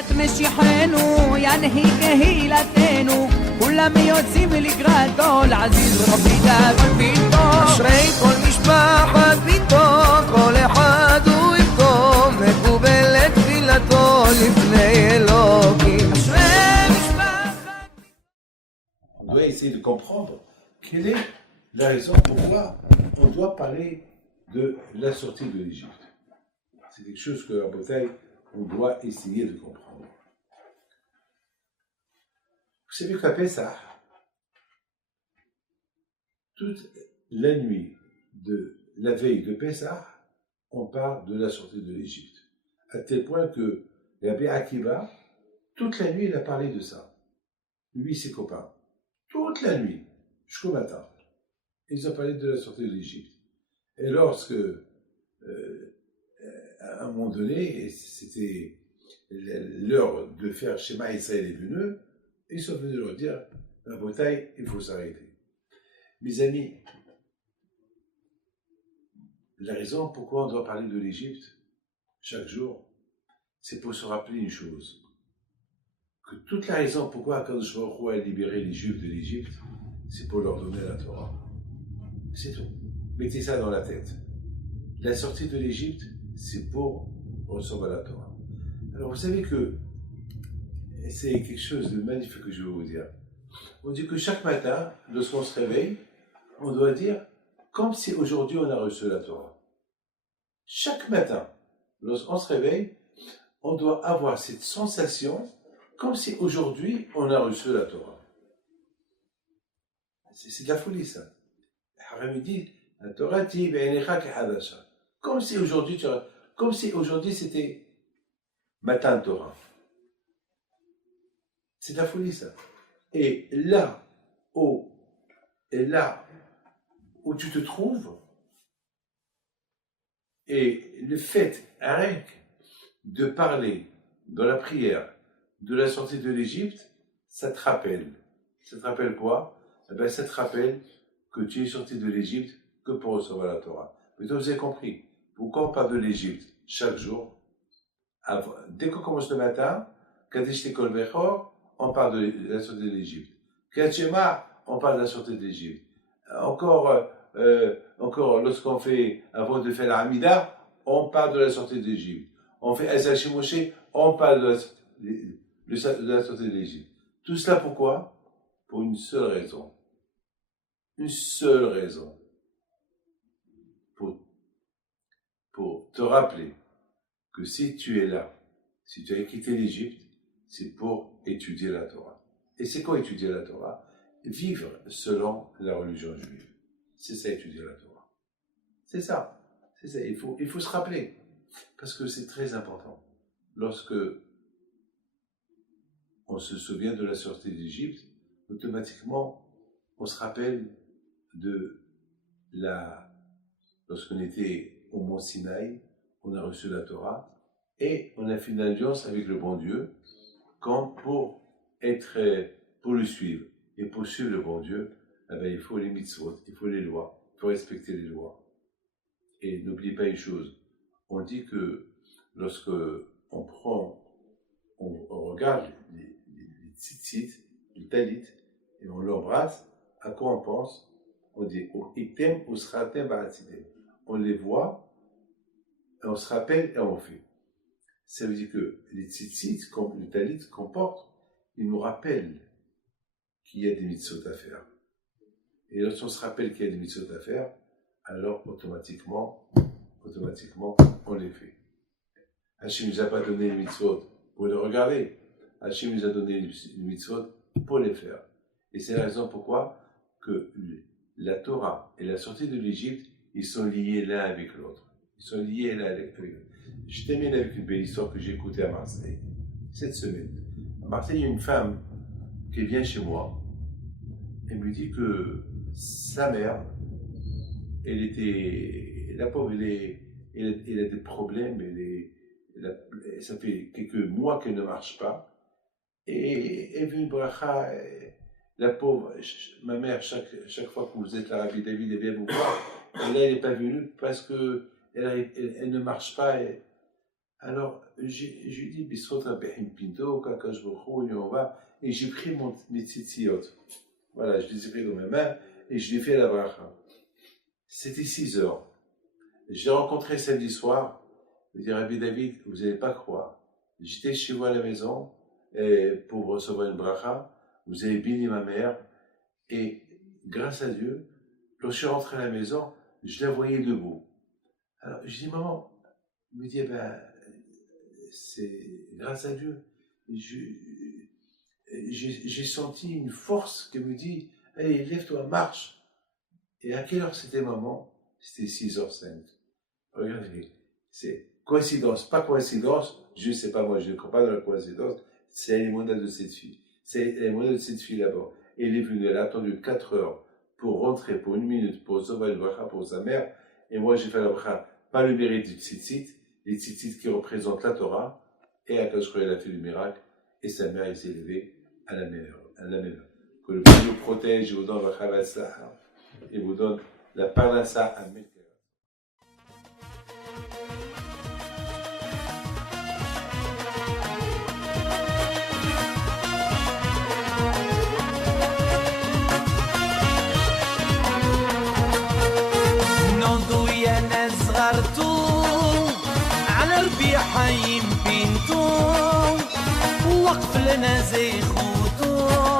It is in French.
לקראת משיחנו, ינהיג קהילתנו, כולם יוצאים לקראתו, לעזיז רבי דאגון ביתו. אשרי כל משפחת ביתו, כל אחד הוא יבכו, מקובלת תפילתו לפני אלוקים. אשרי משפחת ביתו. On doit essayer de comprendre quelle est la raison pourquoi on doit parler de la sortie de l'Égypte. C'est quelque chose que, à Botaï, on doit essayer de comprendre. Vous savez qu'à Pessah, toute la nuit de la veille de Pessah, on parle de la sortie de l'Égypte. À tel point que Rabbi Akiva, toute la nuit, il a parlé de ça. Lui et ses copains. Toute la nuit, jusqu'au matin. Ils ont parlé de la sortie de l'Égypte. Et lorsque, à un moment donné, c'était l'heure de faire Shema Israël est venue, ils sont venus leur dire, la bataille, il faut s'arrêter. Mes amis, la raison pourquoi on doit parler de l'Égypte chaque jour, c'est pour se rappeler une chose, que toute la raison pourquoi Akadosh Baruch Hu a libéré les Juifs de l'Égypte, c'est pour leur donner la Torah. C'est tout. Mettez ça dans la tête. La sortie de l'Égypte, c'est pour recevoir la Torah. Alors vous savez que c'est quelque chose de magnifique que je vais vous dire. On dit que chaque matin, lorsqu'on se réveille, on doit dire comme si aujourd'hui on a reçu la Torah. Chaque matin, lorsqu'on se réveille, on doit avoir cette sensation comme si aujourd'hui on a reçu la Torah. C'est de la folie ça. Haram dit, la Torah dit, comme si aujourd'hui c'était matin Torah. C'est de la folie ça. Et là où tu te trouves, et le fait, rien de parler dans la prière de la sortie de l'Égypte, ça te rappelle. Ça te rappelle quoi? Eh bien, ça te rappelle que tu es sorti de l'Égypte que pour recevoir la Torah. Mais vous avez compris, pourquoi on parle de l'Égypte chaque jour? Dès qu'on commence le matin, Kadesh Tekol Bechor, on parle de la sortie de l'Égypte. Kachema, on parle de la sortie de l'Égypte. Encore, lorsqu'on fait, avant de faire la Hamida, on parle de la sortie d'Égypte. On fait Ezra Moshe, on parle de la sortie de l'Égypte. Tout cela pourquoi? Pour une seule raison. Une seule raison. Pour te rappeler que si tu es là, si tu as quitté l'Égypte, c'est pour étudier la Torah. Et c'est quoi étudier la Torah? Vivre selon la religion juive. C'est ça, étudier la Torah. C'est ça. C'est ça. Il faut se rappeler. Parce que c'est très important. Lorsque on se souvient de la sortie d'Égypte, automatiquement, on se rappelle de lorsqu'on était au mont Sinaï, on a reçu la Torah, et on a fait une alliance avec le bon Dieu, comme pour le suivre. Et pour suivre le bon Dieu, eh bien, il faut les mitzvot, il faut les lois, il faut respecter les lois. Et n'oubliez pas une chose, on dit que lorsque on regarde les tzitzit, les talit, et on l'embrasse, à quoi on pense? On dit item ou sratem ba'atidem. On les voit, et on se rappelle et on fait. Ça veut dire que les tzitzit, comme le talit qu'on porte, ils nous rappellent qu'il y a des mitzvot à faire. Et lorsqu'on se rappelle qu'il y a des mitzvot à faire, alors automatiquement, on les fait. Hachem ne nous a pas donné les mitzvot pour les regarder. Hachem nous a donné les mitzvot pour les faire. Et c'est la raison pourquoi que la Torah et la sortie de l'Égypte, ils sont liés l'un avec l'autre. Ils sont liés l'un avec l'autre. Je termine avec une belle histoire que j'ai écoutée à Marseille, cette semaine. À Marseille, il y a une femme qui vient chez moi. Elle me dit que sa mère, la pauvre, elle a des problèmes, ça fait quelques mois qu'elle ne marche pas. Et elle veut une bracha. La pauvre, ma mère, chaque fois que vous êtes là, Rabbi David, elle vient vous voir. Et là, elle n'est pas venue parce qu'elle ne marche pas. Alors, j'ai dit, Bisrot Rabbeim Pinto, Kakash Bokho, et on va. Et j'ai pris mes tzitziyot. Voilà, je les ai pris dans mes mains et je l'ai fait à la bracha. C'était 6 heures. J'ai rencontré samedi soir. Je dis, Rabbi David, vous n'allez pas croire. J'étais chez vous à la maison pour recevoir une bracha. Vous avez béni ma mère. Et grâce à Dieu, quand je suis rentré à la maison, je la voyais debout. Alors, je dis, maman, elle me dit, c'est grâce à Dieu. J'ai senti une force qui me dit, allez, lève-toi, marche. Et à quelle heure c'était, maman? C'était 6h05. Regardez, c'est coïncidence, pas coïncidence, je ne sais pas, moi je ne crois pas dans la coïncidence, c'est l'émouna de cette fille. C'est l'émouna de cette fille là-bas. Elle est venue, elle a attendu 4 heures pour rentrer, pour 1 minute, pour recevoir une bracha pour sa mère, et moi j'ai fait la bracha, pas le mérite du tzitzit, les tzitzit qui représentent la Torah, et Akash elle a fait le miracle, et sa mère s'est élevée à la même heure. Que le Dieu vous protège, et vous donne la chavassa, et vous donne la parnassa à Melkara. حيم بنتو وقف لنا زي خوتو